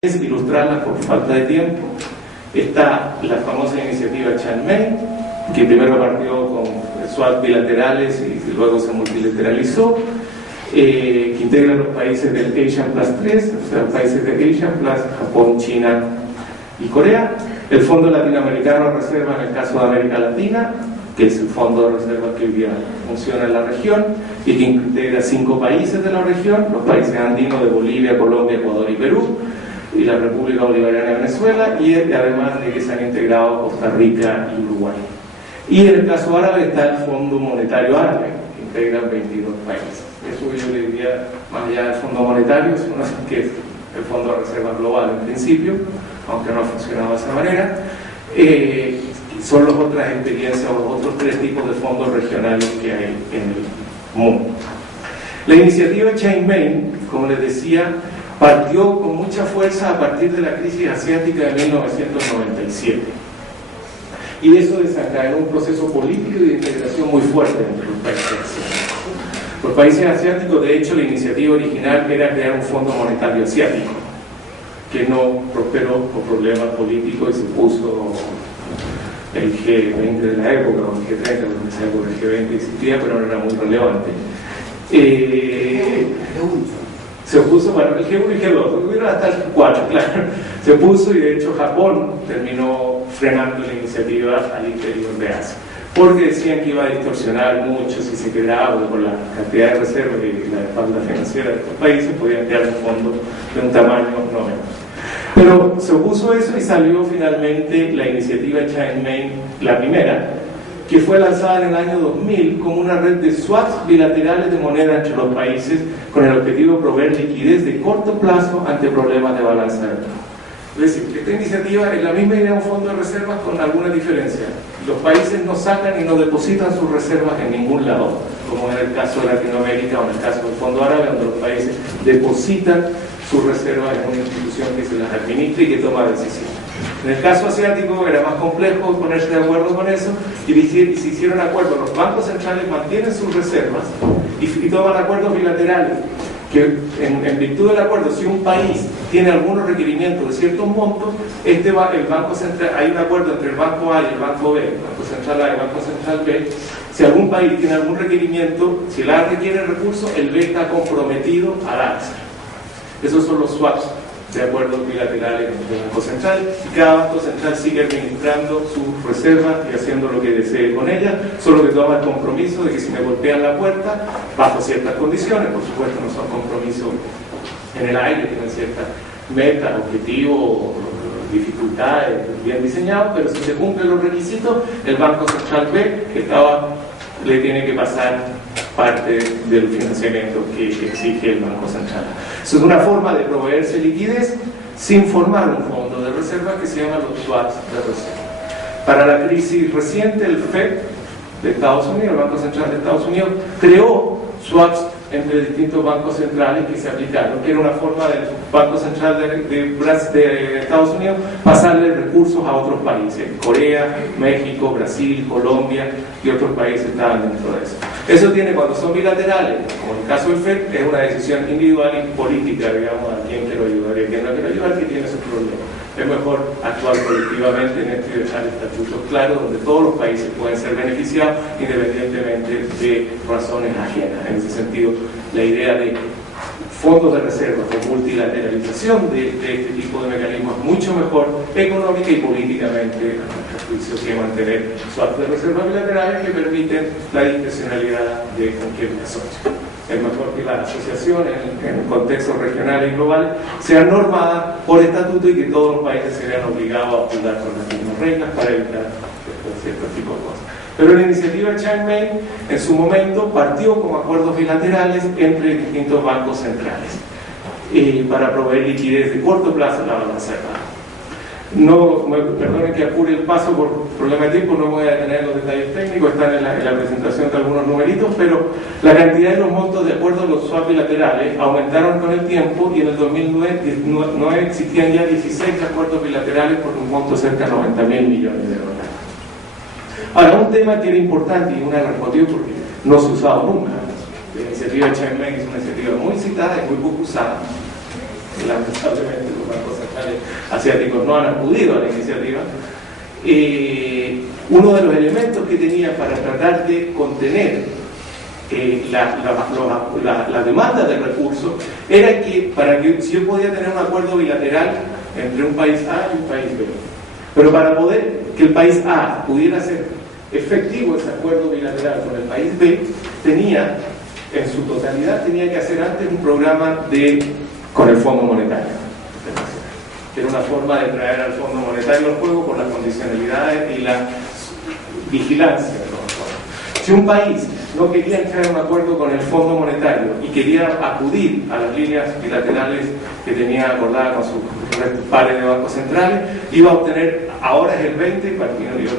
es ilustrarlas por falta de tiempo. Está la famosa iniciativa Chiang Mai, que primero partió con swaps bilaterales y luego se multilateralizó, que integra los países del Asian Plus 3, o sea, los países de Asia Plus Japón, China y Corea. El Fondo Latinoamericano de Reserva en el caso de América Latina, que es el fondo de reserva que hoy día funciona en la región y que integra 5 países de la región, los países andinos de Bolivia, Colombia, Ecuador y Perú, y la República Bolivariana de Venezuela, y además de que se han integrado Costa Rica y Uruguay. Y en el caso árabe está el Fondo Monetario Árabe, que integra 22 países. Eso yo le diría, más allá del Fondo Monetario, que es el Fondo de Reserva Global en principio, aunque no ha funcionado de esa manera. Son las otras experiencias o los otros 3 tipos de fondos regionales que hay en el mundo. La iniciativa Chiang Mai, como les decía, partió con mucha fuerza a partir de la crisis asiática de 1997. Y eso desencadenó un proceso político y de integración muy fuerte entre los países asiáticos. Los países asiáticos, de hecho, la iniciativa original era crear un fondo monetario asiático, que no prosperó por problemas políticos y se puso el G20 de la época, o el G30, porque en esa época el G20 existía, pero no era muy relevante. Se puso para el G1 y G2, tuvieron hasta el G4, claro. Se puso y de hecho Japón terminó frenando la iniciativa al interior de Asia, porque decían que iba a distorsionar mucho si se quedaba con la cantidad de reservas y la espalda financiera de estos países, podían crear un fondo de un tamaño no menos. Pero se opuso eso y salió finalmente la iniciativa Chiang Mai, la primera, que fue lanzada en el año 2000 como una red de swaps bilaterales de moneda entre los países con el objetivo de proveer liquidez de corto plazo ante problemas de balanza de trabajo. Es decir, esta iniciativa es la misma idea de un fondo de reservas con alguna diferencia. Los países no sacan y no depositan sus reservas en ningún lado, como en el caso de Latinoamérica o en el caso del Fondo Árabe, donde los países depositan sus reservas en una institución que se las administra y que toma decisiones. En el caso asiático era más complejo ponerse de acuerdo con eso y se hicieron acuerdos. Los bancos centrales mantienen sus reservas y toman acuerdos bilaterales que en virtud del acuerdo, si un país tiene algunos requerimientos de ciertos montos, el Banco Central, hay un acuerdo entre el Banco A y el Banco B, el Banco Central A y el Banco Central B. Si algún país tiene algún requerimiento, si el A requiere recursos, el B está comprometido a darse. Esos son los swaps de acuerdos bilaterales entre el Banco Central, y cada Banco Central sigue administrando sus reservas y haciendo lo que desee con ellas, solo que toma el compromiso de que si me golpean la puerta, bajo ciertas condiciones, por supuesto no son compromisos en el aire, tienen ciertas metas, objetivos, dificultades bien diseñados, pero si se cumplen los requisitos, el Banco Central B le tiene que pasar parte del financiamiento que exige el Banco Central. Eso es una forma de proveerse liquidez sin formar un fondo de reserva que se llama los swaps de reserva. Para la crisis reciente, el FED de Estados Unidos, el Banco Central de Estados Unidos, creó swaps entre distintos bancos centrales que se aplicaron, que era una forma del Banco Central de Estados Unidos pasarle recursos a otros países. Corea, México, Brasil, Colombia y otros países estaban dentro de eso. Eso tiene, cuando son bilaterales, como en el caso del FED, es una decisión individual y política, digamos, a quién quiero ayudar y a quién no quiero ayudar, que tiene sus problemas. Es mejor actuar colectivamente en esto y dejar estatutos claros donde todos los países pueden ser beneficiados independientemente de razones ajenas. En ese sentido, la idea de fondos de reserva o multilateralización de este tipo de mecanismos es mucho mejor económica y políticamente, a nuestro juicio, que mantener swaps de reserva bilaterales que permiten la discrecionalidad de cualquier socio. Es mejor que las asociaciones en contextos regionales y globales sean normadas por estatuto y que todos los países se vean obligados a fundar con las mismas reglas para evitar ciertos tipos de cosas. Pero la iniciativa Chiang Mai en su momento partió como acuerdos bilaterales entre distintos bancos centrales para proveer liquidez de corto plazo a la balanza de pago. No, perdonen que apure el paso por problema de tiempo, no voy a detener los detalles técnicos, están en la presentación de algunos numeritos, pero la cantidad de los montos de acuerdo a los swaps bilaterales aumentaron con el tiempo y en el 2009 existían ya 16 acuerdos bilaterales por un monto cerca de 90.000 millones de dólares. Ahora, un tema que era importante y una de las motivos porque no se ha usado nunca. La iniciativa Chiang Mai es una iniciativa muy citada y muy poco usada. lamentablemente los bancos centrales asiáticos no han acudido a la iniciativa. Uno de los elementos que tenía para tratar de contener la demanda de recursos era que, si yo podía tener un acuerdo bilateral entre un país A y un país B, pero para poder que el país A pudiera hacer efectivo ese acuerdo bilateral con el país B, en su totalidad tenía que hacer antes un programa con el Fondo Monetario, que era una forma de traer al Fondo Monetario al juego con las condicionalidades y la vigilancia de los acuerdos. Si un país no quería entrar en un acuerdo con el Fondo Monetario y quería acudir a las líneas bilaterales que tenía acordadas con sus pares de bancos centrales, iba a obtener, ahora es el 20%,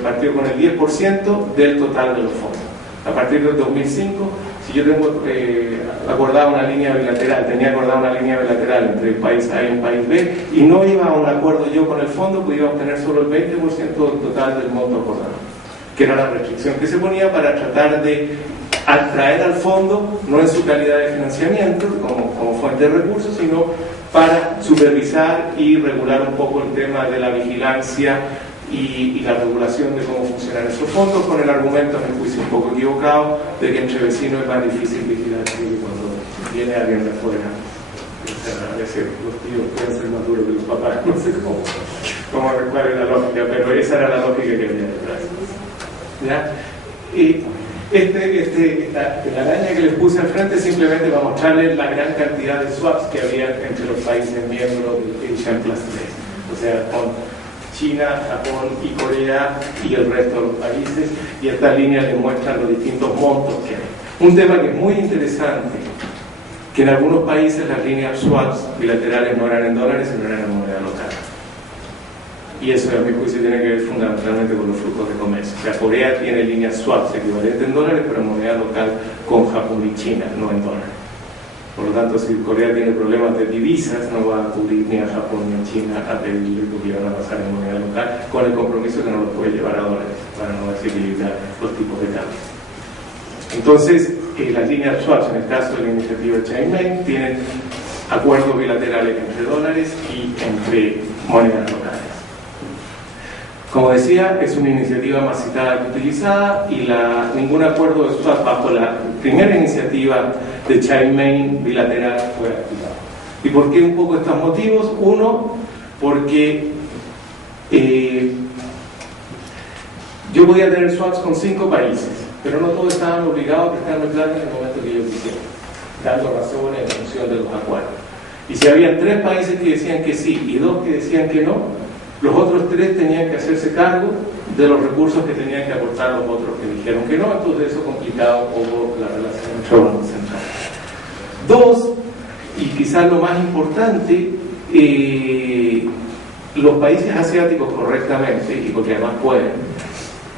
partió con el 10% del total de los fondos. A partir del 2005, si yo tengo tenía acordada una línea bilateral entre el país A y el país B, y no iba a un acuerdo yo con el fondo, pues iba a obtener solo el 20% del total del monto acordado, que era la restricción que se ponía para tratar de atraer al fondo, no en su calidad de financiamiento como fuente de recursos, sino para supervisar y regular un poco el tema de la vigilancia y la regulación de cómo funcionan esos fondos, con el argumento, en mi juicio un poco equivocado, de que entre vecinos es más difícil vigilar que cuando viene alguien de afuera. A veces los tíos pueden ser más duros que los papás, no sé cuál es la lógica, pero esa era la lógica que había detrás. ¿Ya? Y la araña que les puse al frente simplemente para mostrarles la gran cantidad de swaps que había entre los países miembros del Asian Plus 3, o sea, con China, Japón y Corea y el resto de los países, y estas líneas les muestran los distintos montos que hay. Un tema que es muy interesante, que en algunos países las líneas swaps bilaterales no eran en dólares, sino eran en moneda local. Y eso, a mi juicio, tiene que ver fundamentalmente con los flujos de comercio. O sea, Corea tiene líneas swaps equivalentes en dólares, pero en moneda local con Japón y China, no en dólares. Por lo tanto, si Corea tiene problemas de divisas, no va a acudir ni a Japón ni a China a pedirle porque van a pasar en moneda local, con el compromiso que no los puede llevar a dólares para no desequilibrar los tipos de cambio. Entonces, las líneas swaps, en el caso de la iniciativa Chainmain, tienen acuerdos bilaterales entre dólares y entre monedas locales. Como decía, es una iniciativa más citada que utilizada, y ningún acuerdo de swap bajo la primera iniciativa de Chainmain bilateral fue activado. ¿Y por qué un poco estos motivos? Uno, porque yo podía tener swaps con 5 países, pero no todos estaban obligados a prestarme plata en el momento que yo quisiera, dando razones en función de los acuerdos. Y si había 3 países que decían que sí y 2 que decían que no, los otros 3 tenían que hacerse cargo de los recursos que tenían que aportar los otros que dijeron que no. Entonces eso complicaba un poco la relación entre los bancos centrales. 2, y quizás lo más importante, los países asiáticos correctamente, y porque además pueden,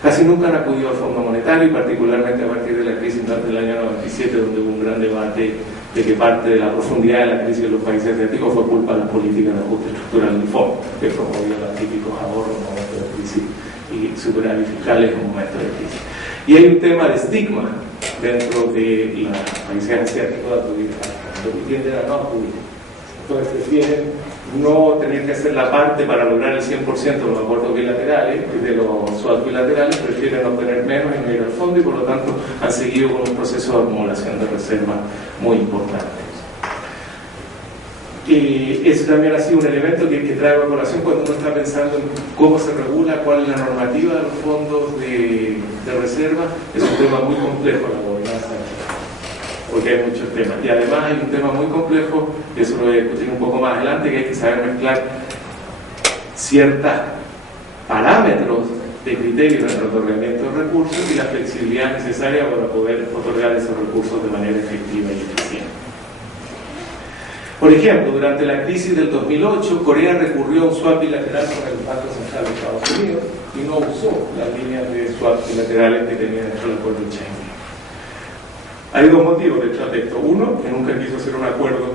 casi nunca han acudido al Fondo Monetario, y particularmente a partir de la crisis del año 97, donde hubo un gran debate de que parte de la profundidad de la crisis de los países asiáticos fue culpa de la política de ajuste estructural del fondo, que promovió los típicos ahorros en momentos de crisis y superávit fiscales en momentos de crisis. Y hay un tema de estigma dentro de los países asiáticos de acudir al fondo, y tienden a no acudir. Entonces prefieren no tener que hacer la parte para lograr el 100% de los acuerdos bilaterales, de los swaps bilaterales, prefieren obtener menos y no ir al fondo, y por lo tanto han seguido con un proceso de acumulación de reservas muy importante. Y eso también ha sido un elemento que traigo a colación cuando uno está pensando en cómo se regula, cuál es la normativa de los fondos de reserva. Es un tema muy complejo la gobernanza, porque hay muchos temas, y además hay un tema muy complejo, que eso lo voy a discutir un poco más adelante, que hay que saber mezclar ciertos parámetros de criterios en el otorgamiento de recursos y la flexibilidad necesaria para poder otorgar esos recursos de manera efectiva y eficiente. Por ejemplo, durante la crisis del 2008, Corea recurrió a un swap bilateral con el Banco Central de Estados Unidos y no usó las líneas de swap bilaterales que tenía dentro del acuerdo de Chainmain. Hay 2 motivos de hecho texto. Uno, que nunca quiso hacer un acuerdo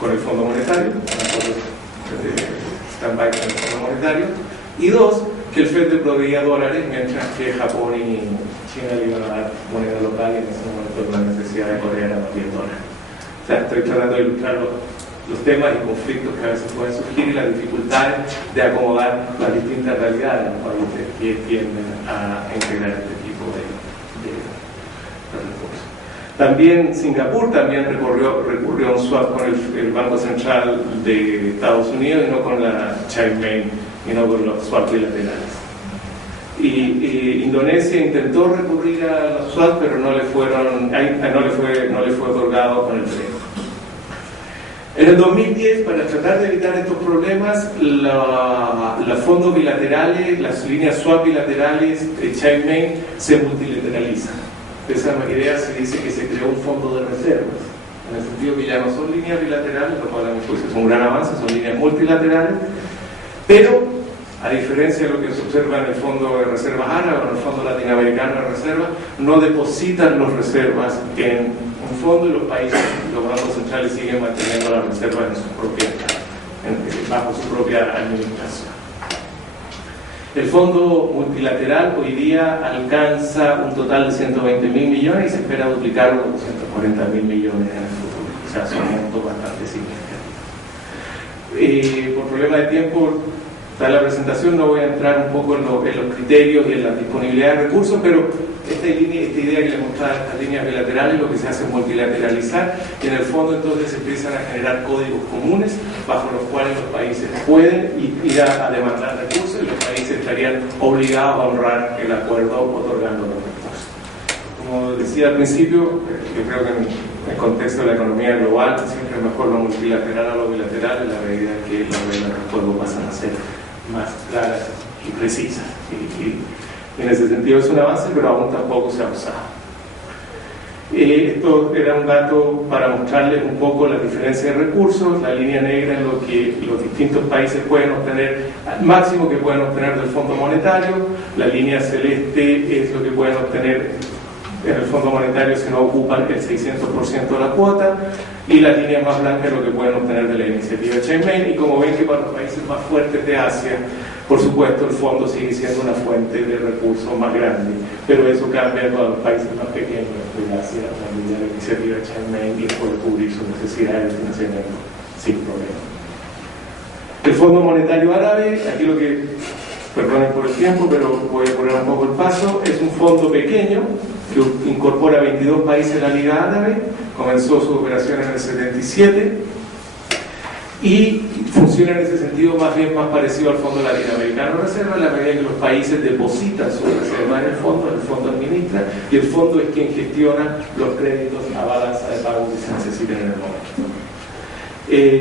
con el Fondo Monetario, un acuerdo de stand-by con el Fondo Monetario. Y 2, que el FED le proveía dólares, mientras que Japón y China le iban a dar moneda local, y en ese momento la necesidad de Corea era más bien dólares. O sea, estoy tratando de ilustrarlo los temas y conflictos que a veces pueden surgir y las dificultades de acomodar las distintas realidades de los países que tienden a integrar este tipo de recursos. También Singapur recurrió a un swap con el Banco Central de Estados Unidos y no con la China Main y no con los swaps bilaterales. Y Indonesia intentó recurrir a los swaps, pero no le fue otorgado con el FREN. En el 2010, para tratar de evitar estos problemas, los fondos bilaterales, las líneas swap bilaterales de China Main se multilateralizan. De esa idea se dice que se creó un fondo de reservas, en el sentido que ya no son líneas bilaterales, lo cual a mi juicio es un gran avance, son líneas multilaterales, pero a diferencia de lo que se observa en el Fondo de Reservas Árabe o en el Fondo Latinoamericano de Reservas, no depositan las reservas en un fondo y los bancos centrales siguen manteniendo las reservas bajo su propia administración. El fondo multilateral hoy día alcanza un total de 120.000 millones y se espera duplicarlo a 240.000 millones en el futuro. O sea, son montos bastante significativos. Por problema de tiempo, para la presentación no voy a entrar un poco en los criterios y en la disponibilidad de recursos, pero esta idea que les mostraba, estas líneas bilaterales, lo que se hace es multilateralizar y en el fondo entonces se empiezan a generar códigos comunes bajo los cuales los países pueden ir a demandar recursos y los países estarían obligados a honrar el acuerdo otorgando los recursos. Como decía al principio, yo creo que en el contexto de la economía global siempre es mejor lo multilateral a lo bilateral en la medida que las reglas del juego pasan a ser más claras y precisas. Y en ese sentido es un avance, pero aún tampoco se ha usado. Esto era un dato para mostrarles un poco la diferencia de recursos, la línea negra en lo que los distintos países pueden obtener, al máximo que pueden obtener del Fondo Monetario, la línea celeste es lo que pueden obtener en el Fondo Monetario si no ocupan el 600% de la cuota, y la línea más blanca es lo que pueden obtener de la iniciativa China Main. Y como ven que para los países más fuertes de Asia, por supuesto el fondo sigue siendo una fuente de recursos más grande, pero eso cambia para los países más pequeños de Asia, la iniciativa China Main y puede cubrir sus necesidades de financiamiento sin problema. El Fondo Monetario Árabe, aquí lo que, perdonen por el tiempo, pero voy a poner un poco el paso, es un fondo pequeño que incorpora 22 países de la Liga Árabe, comenzó su operación en el 77 y funciona en ese sentido más parecido al Fondo Latinoamericano de Reserva, en la medida que los países depositan sus reservas en el fondo administra y el fondo es quien gestiona los créditos a balanza de pago que se necesiten en el momento.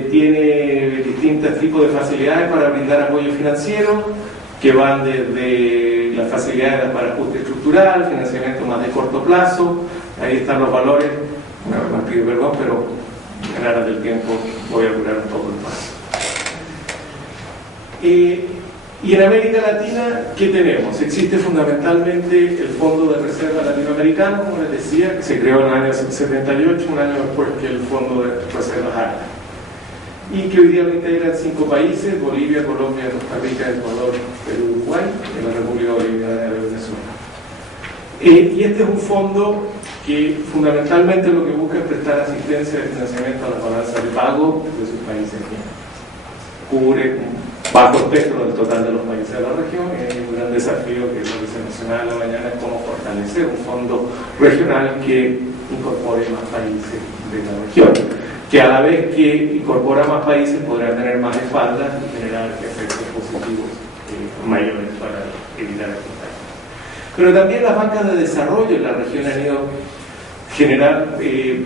Tiene distintos tipos de facilidades para brindar apoyo financiero, que van desde las facilidades para ajuste estructural, financiamiento más de corto plazo. Ahí están los valores. Me pido perdón, pero en aras del tiempo voy a apurar un poco el paso. Y en América Latina, ¿qué tenemos? Existe fundamentalmente el Fondo de Reserva Latinoamericano, como les decía, que se creó en el año 78, un año después que el Fondo de Reserva Árabe, y que hoy día lo integran 5 países: Bolivia, Colombia, Costa Rica, Ecuador, Perú, Uruguay y la República Bolivariana de Venezuela. Y este es un fondo que fundamentalmente lo que busca es prestar asistencia de financiamiento a las balanzas de pago de sus países miembros. Cubre un bajo espectro del total de los países de la región y hay un gran desafío que es lo que se mencionaba en la mañana, es cómo fortalecer un fondo regional que incorpore más países de la región, que a la vez que incorpora más países podrá tener más espaldas y generar efectos positivos mayores para evitar estos daños. Pero también las bancas de desarrollo en la región han ido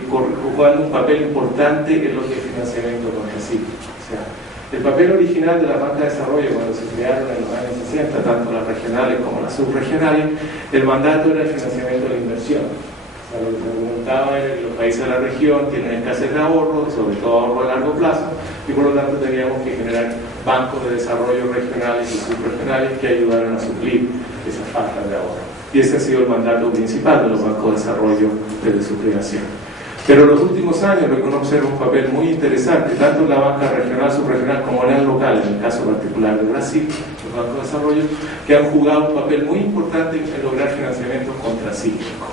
jugando un papel importante en lo que es financiamiento contracíclico. O sea, el papel original de las bancas de desarrollo cuando se crearon en los años 60, tanto las regionales como las subregionales, el mandato era el financiamiento de la inversión. O sea, lo que se argumentaba era que los países de la región tienen escasez de ahorro, sobre todo ahorro a largo plazo, y por lo tanto teníamos que generar bancos de desarrollo regionales y subregionales que ayudaran a suplir esas faltas de ahorro. Y ese ha sido el mandato principal de los bancos de desarrollo desde su creación. Pero en los últimos años lo que uno observa es un papel muy interesante, tanto en la banca regional, subregional como en el local, en el caso particular de Brasil, los bancos de desarrollo, que han jugado un papel muy importante en lograr financiamientos contracíclicos.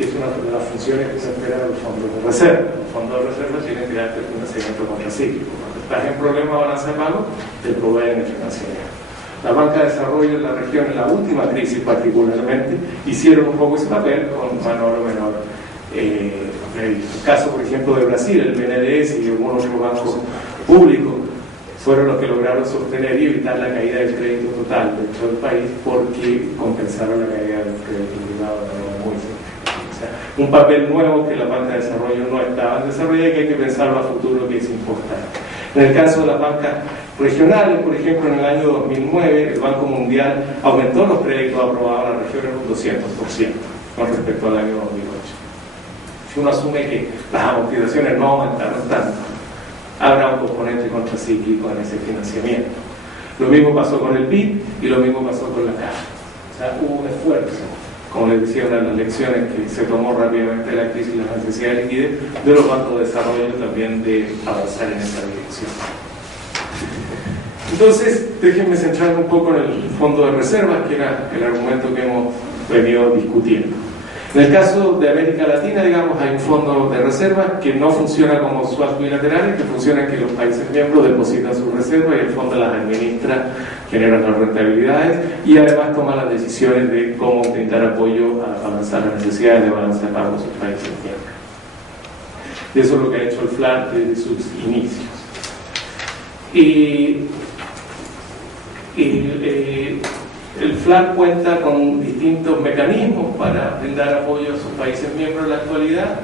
que es una de las funciones que se espera de los fondos de reserva. Los fondos de reserva tienen que darte financiamiento contracíclico. Cuando estás en problema de balanza de pago, te proveen el financiamiento. La banca de desarrollo en la región, en la última crisis particularmente, hicieron un poco ese papel con menor o menor el caso, por ejemplo, de Brasil, el BNDES y algunos otros bancos públicos fueron los que lograron sostener y evitar la caída del crédito total dentro del país, porque compensaron la caída del crédito privado de manera muy significativa. O sea, un papel nuevo que la banca de desarrollo no estaba desarrollada y que hay que pensarlo a futuro, que es importante. En el caso de las bancas regionales, por ejemplo, en el año 2009 el Banco Mundial aumentó los créditos aprobados a la región en un 200% con respecto al año 2008. Si uno asume que las amortizaciones no aumentaron tanto, habrá un componente contracíclico en ese financiamiento. Lo mismo pasó con el PIB y lo mismo pasó con la caja. O sea, hubo un esfuerzo, como les decía, una de las lecciones que se tomó rápidamente la crisis y la necesidad de liquidez de los bancos de desarrollo también de avanzar en esa dirección. Entonces, déjenme centrarme un poco en el fondo de reservas, que era el argumento que hemos venido discutiendo. En el caso de América Latina, digamos, hay un fondo de reservas que no funciona como swaps bilaterales, que funciona en que los países miembros depositan sus reservas y el fondo las administra, genera las rentabilidades y además toma las decisiones de cómo brindar apoyo a avanzar las necesidades de balance de pago de sus países miembros. Y eso es lo que ha hecho el FLAR desde sus inicios. El FLAR cuenta con distintos mecanismos para brindar apoyo a sus países miembros en la actualidad,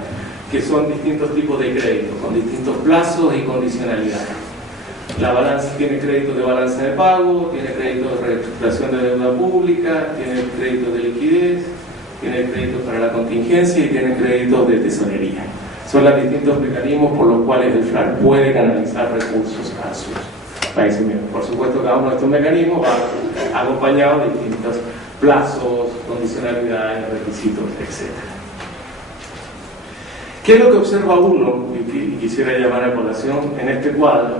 que son distintos tipos de créditos, con distintos plazos y condicionalidades. La balanza tiene créditos de balanza de pago, tiene créditos de reestructuración de deuda pública, tiene créditos de liquidez, tiene créditos para la contingencia y tiene créditos de tesorería. Son los distintos mecanismos por los cuales el FLAR puede canalizar recursos a sus países miembros. Por supuesto, cada uno de estos mecanismos va acompañado de distintos plazos, condicionalidades, requisitos, etc. ¿Qué es lo que observa uno? Y quisiera llamar a colación en este cuadro,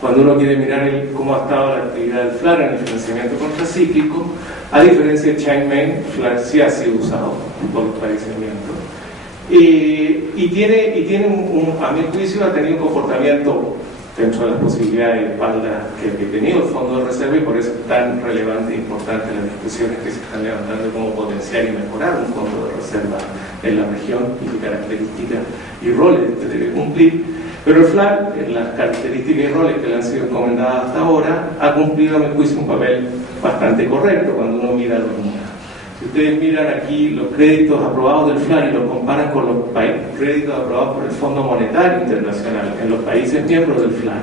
cuando uno quiere mirar cómo ha estado la actividad del FLAR en el financiamiento contracíclico. A diferencia de Chiang Mai, FLAR sí ha sido usado por los países miembros. Y tiene a mi juicio, ha tenido un comportamiento dentro de las posibilidades de espalda que ha tenido el fondo de reserva, y por eso es tan relevante e importante las discusiones que se están levantando de cómo potenciar y mejorar un fondo de reserva en la región y qué características y roles debe cumplir. Pero el FLAR, en las características y roles que le han sido encomendadas hasta ahora, ha cumplido a mi juicio un papel bastante correcto cuando uno mira los números. Si ustedes miran aquí los créditos aprobados del FLAR y los comparan con los créditos aprobados por el Fondo Monetario Internacional en los países miembros del FLAR,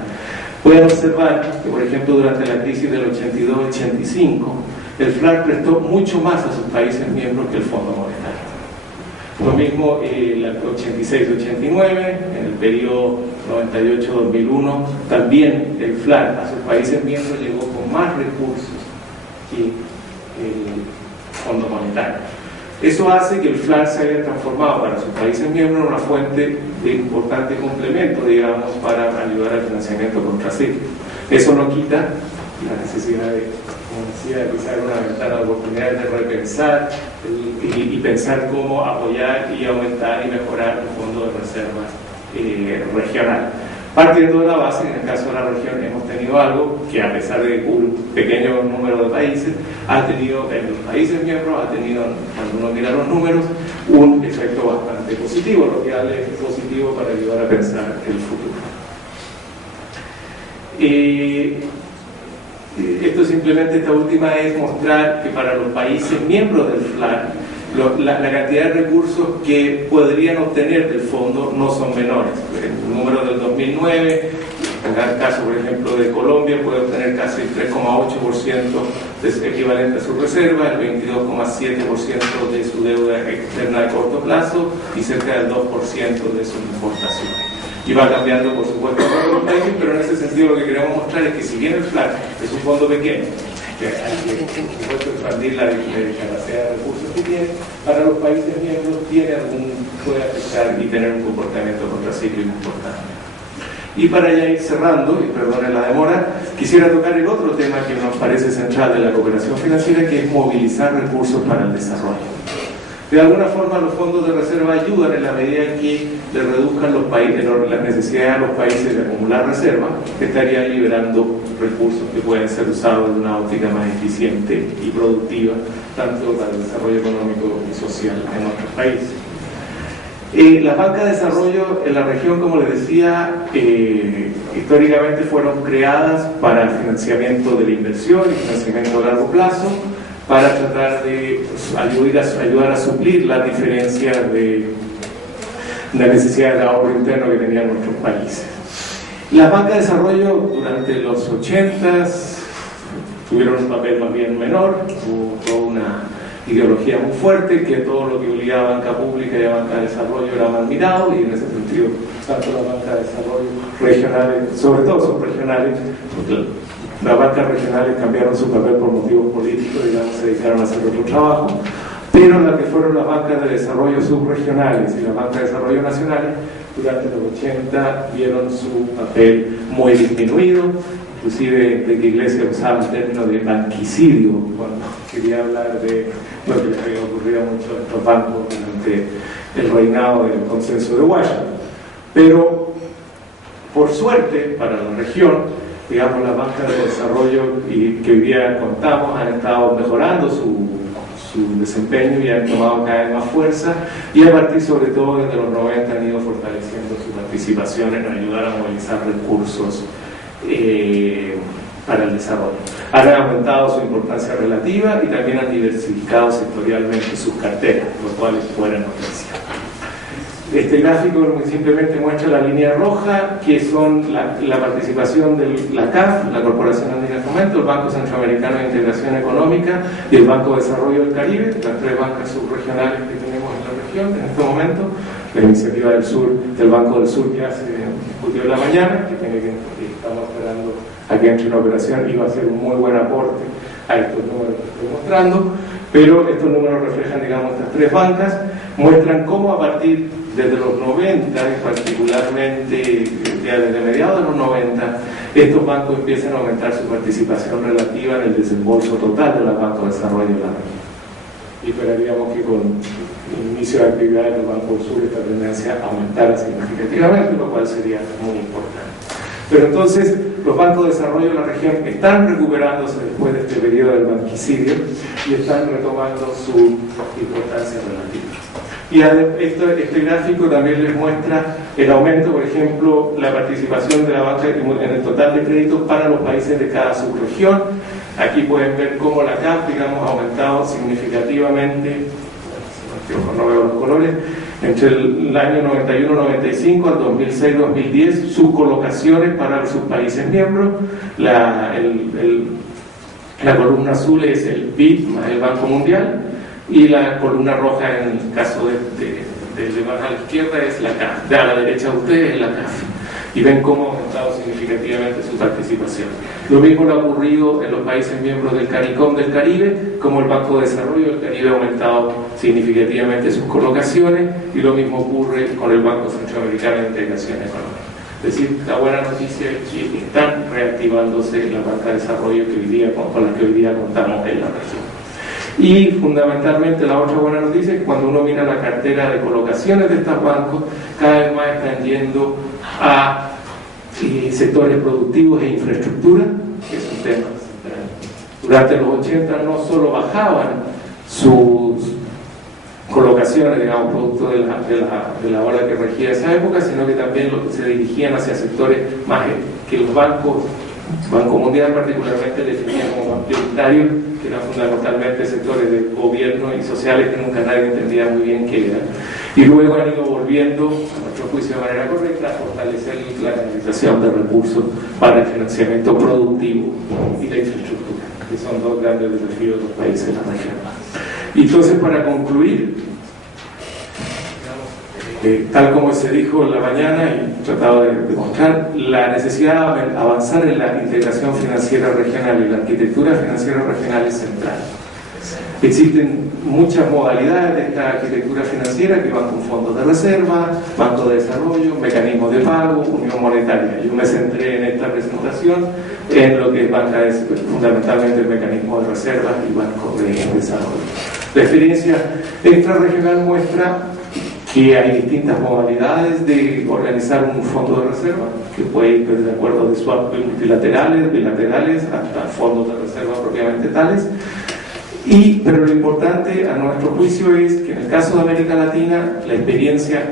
pueden observar que, por ejemplo, durante la crisis del 82-85, el FLAR prestó mucho más a sus países miembros que el Fondo Monetario. Lo mismo el 86-89, en el periodo 98-2001, también el FLAR a sus países miembros llegó con más recursos que el Fondo Monetario. Eso hace que el FLAR se haya transformado para sus países miembros en una fuente de importante complemento, digamos, para ayudar al financiamiento contracíclico. Eso no quita la necesidad de, como decía, de quizás una ventana de oportunidades de repensar y pensar cómo apoyar y aumentar y mejorar el fondo de reservas regional. Partiendo de la base, en el caso de la región hemos tenido algo que, a pesar de un pequeño número de países, ha tenido, en los países miembros, ha tenido, cuando uno mira los números, un efecto bastante positivo, lo que es positivo para ayudar a pensar el futuro. Esto simplemente, esta última, es mostrar que para los países miembros del FLAR, la cantidad de recursos que podrían obtener del fondo no son menores. El número del 2009, en el caso, por ejemplo, de Colombia, puede obtener casi el 3,8% equivalente a su reserva, el 22,7% de su deuda externa de corto plazo y cerca del 2% de sus importaciones. Y va cambiando, por supuesto, en todos los países, pero en ese sentido lo que queremos mostrar es que, si bien el FLAR es un fondo pequeño, que hay que, por supuesto, expandir la capacidad de recursos que tiene, para los países miembros puede afectar y tener un comportamiento contracíclico importante. Y para ya ir cerrando, y perdonen la demora, quisiera tocar el otro tema que nos parece central de la cooperación financiera, que es movilizar recursos para el desarrollo. De alguna forma los fondos de reserva ayudan en la medida que le reduzcan las necesidades a los países de acumular reservas, que estarían liberando recursos que pueden ser usados de una óptica más eficiente y productiva, tanto para el desarrollo económico y social en nuestros países. Las bancas de desarrollo en la región, como les decía, históricamente fueron creadas para el financiamiento de la inversión y financiamiento a largo plazo, para tratar de ayudar a suplir las diferencias de necesidades de ahorro interno que tenían nuestros países. Las bancas de desarrollo durante los 80s tuvieron un papel más bien menor, hubo toda una ideología muy fuerte, que todo lo que olía a banca pública y a banca de desarrollo era mal mirado, y en ese sentido, tanto las bancas de desarrollo regionales, sobre todo son regionales, porque las bancas regionales cambiaron su papel por motivos políticos, digamos, se dedicaron a hacer otro trabajo, pero las que fueron las bancas de desarrollo subregionales y las bancas de desarrollo nacionales, durante los 80 vieron su papel muy disminuido. Inclusive Enrique Iglesias usaba el término de banquicidio cuando quería hablar de lo que les había ocurrido a muchos de estos bancos durante el reinado del consenso de Washington. Pero, por suerte para la región, digamos, las bancas de desarrollo que hoy día contamos han estado mejorando su desempeño y han tomado cada vez más fuerza, y a partir sobre todo desde los 90 han ido fortaleciendo su participación en ayudar a movilizar recursos para el desarrollo. Han aumentado su importancia relativa y también han diversificado sectorialmente sus carteras, lo cual es buena noticia. Este gráfico simplemente muestra la línea roja, que son la participación de la CAF, la Corporación Andina de Fomento, el Banco Centroamericano de Integración Económica y el Banco de Desarrollo del Caribe, las tres bancas subregionales que tenemos en la región en este momento. La iniciativa del Banco del Sur ya se discutió en la mañana, que estamos esperando a que entre en operación y va a ser un muy buen aporte a estos números que estoy mostrando, pero estos números reflejan, digamos, estas tres bancas, muestran cómo a partir desde los 90, y particularmente ya desde mediados de los 90, estos bancos empiezan a aumentar su participación relativa en el desembolso total de los bancos de desarrollo de la región. Y esperaríamos que con el inicio de actividades del Banco del Sur esta tendencia aumentara significativamente, lo cual sería muy importante. Pero entonces los bancos de desarrollo de la región están recuperándose después de este periodo del banquicidio y están retomando su importancia relativa. Y este gráfico también les muestra el aumento, por ejemplo, la participación de la banca en el total de créditos para los países de cada subregión. Aquí pueden ver cómo la CAF, digamos, ha aumentado significativamente, no veo los colores, entre el año 91-95 al 2006-2010, sus colocaciones para sus países miembros. La columna azul es el BID más el Banco Mundial, y la columna roja en el caso de más a la izquierda es la CAF, de a la derecha de ustedes es la CAF, y ven cómo ha aumentado significativamente su participación. Lo mismo le ha ocurrido en los países miembros del CARICOM del Caribe, como el Banco de Desarrollo del Caribe ha aumentado significativamente sus colocaciones, y lo mismo ocurre con el Banco Centroamericano de Integración Económica. Es decir, la buena noticia es que están reactivándose la banca de desarrollo con la que hoy día contamos en la región. Y fundamentalmente la otra buena noticia es que cuando uno mira la cartera de colocaciones de estos bancos, cada vez más están yendo a sectores productivos e infraestructura, que es un tema central. Durante los 80 no solo bajaban sus colocaciones, digamos, producto de la ola que regía esa época, sino que también se dirigían hacia sectores más que los bancos, Banco Mundial particularmente, definían como más prioritarios, que eran fundamentalmente sectores de gobierno y sociales que nunca nadie entendía muy bien qué eran. Y luego han ido volviendo, a nuestro juicio de manera correcta, a fortalecer la canalización de recursos para el financiamiento productivo y la infraestructura, que son dos grandes desafíos de los países de la región. Y entonces, para concluir, tal como se dijo en la mañana y trataba de demostrar, la necesidad de avanzar en la integración financiera regional y la arquitectura financiera regional es central. Existen muchas modalidades de esta arquitectura financiera que van con fondos de reserva, bancos de desarrollo, mecanismos de pago, unión monetaria. Yo me centré en esta presentación en lo que es fundamentalmente el mecanismo de reserva y banco de desarrollo. La experiencia extrarregional muestra que hay distintas modalidades de organizar un fondo de reserva, que puede ir desde acuerdos de swap multilaterales, bilaterales, hasta fondos de reserva propiamente tales. Pero lo importante a nuestro juicio es que en el caso de América Latina la experiencia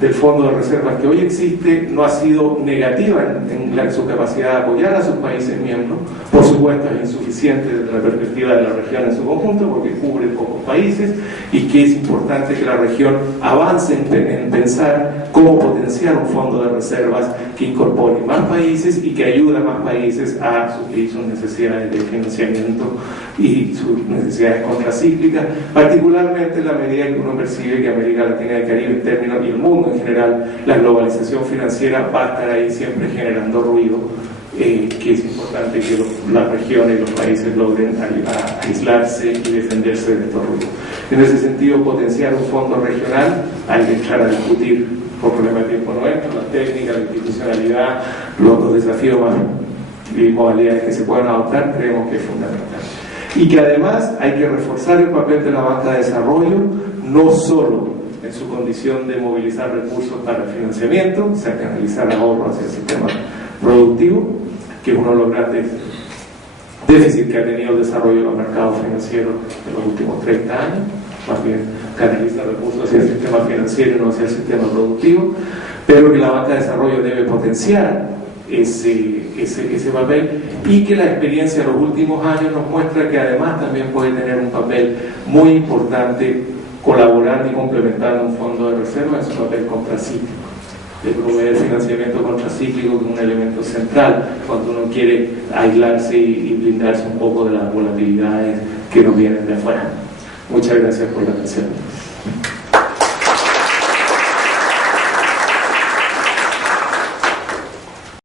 del fondo de reservas que hoy existe no ha sido negativa en su capacidad de apoyar a sus países miembros. Por supuesto es insuficiente desde la perspectiva de la región en su conjunto porque cubre pocos países, y que es importante que la región avance en pensar cómo potenciar un fondo de reservas que incorpore más países y que ayude a más países a suplir sus necesidades de financiamiento y sus necesidades contracíclicas, particularmente en la medida que uno percibe que América Latina y el Caribe en términos, y el mundo en general, la globalización financiera va a estar ahí siempre generando ruido, que es importante que las regiones y los países logren aislarse y defenderse de estos ruidos. En ese sentido, potenciar un fondo regional, hay que entrar a discutir por problema de tiempo nuestro, las técnicas, la institucionalidad, los desafíos y modalidades que se puedan adoptar, creemos que es fundamental. Y que además hay que reforzar el papel de la banca de desarrollo, no solo en su condición de movilizar recursos para el financiamiento, o sea, canalizar ahorros hacia el sistema productivo, que es uno de los grandes déficits que ha tenido el desarrollo de los mercados financieros en los últimos 30 años, más bien canalizar recursos hacia el sistema financiero y no hacia el sistema productivo, pero que la banca de desarrollo debe potenciar ese papel, y que la experiencia de los últimos años nos muestra que además también puede tener un papel muy importante colaborando y complementando un fondo de reserva en su papel contracíclico, de proveer financiamiento contracíclico como un elemento central cuando uno quiere aislarse y blindarse un poco de las volatilidades que nos vienen de afuera. Muchas gracias por la atención.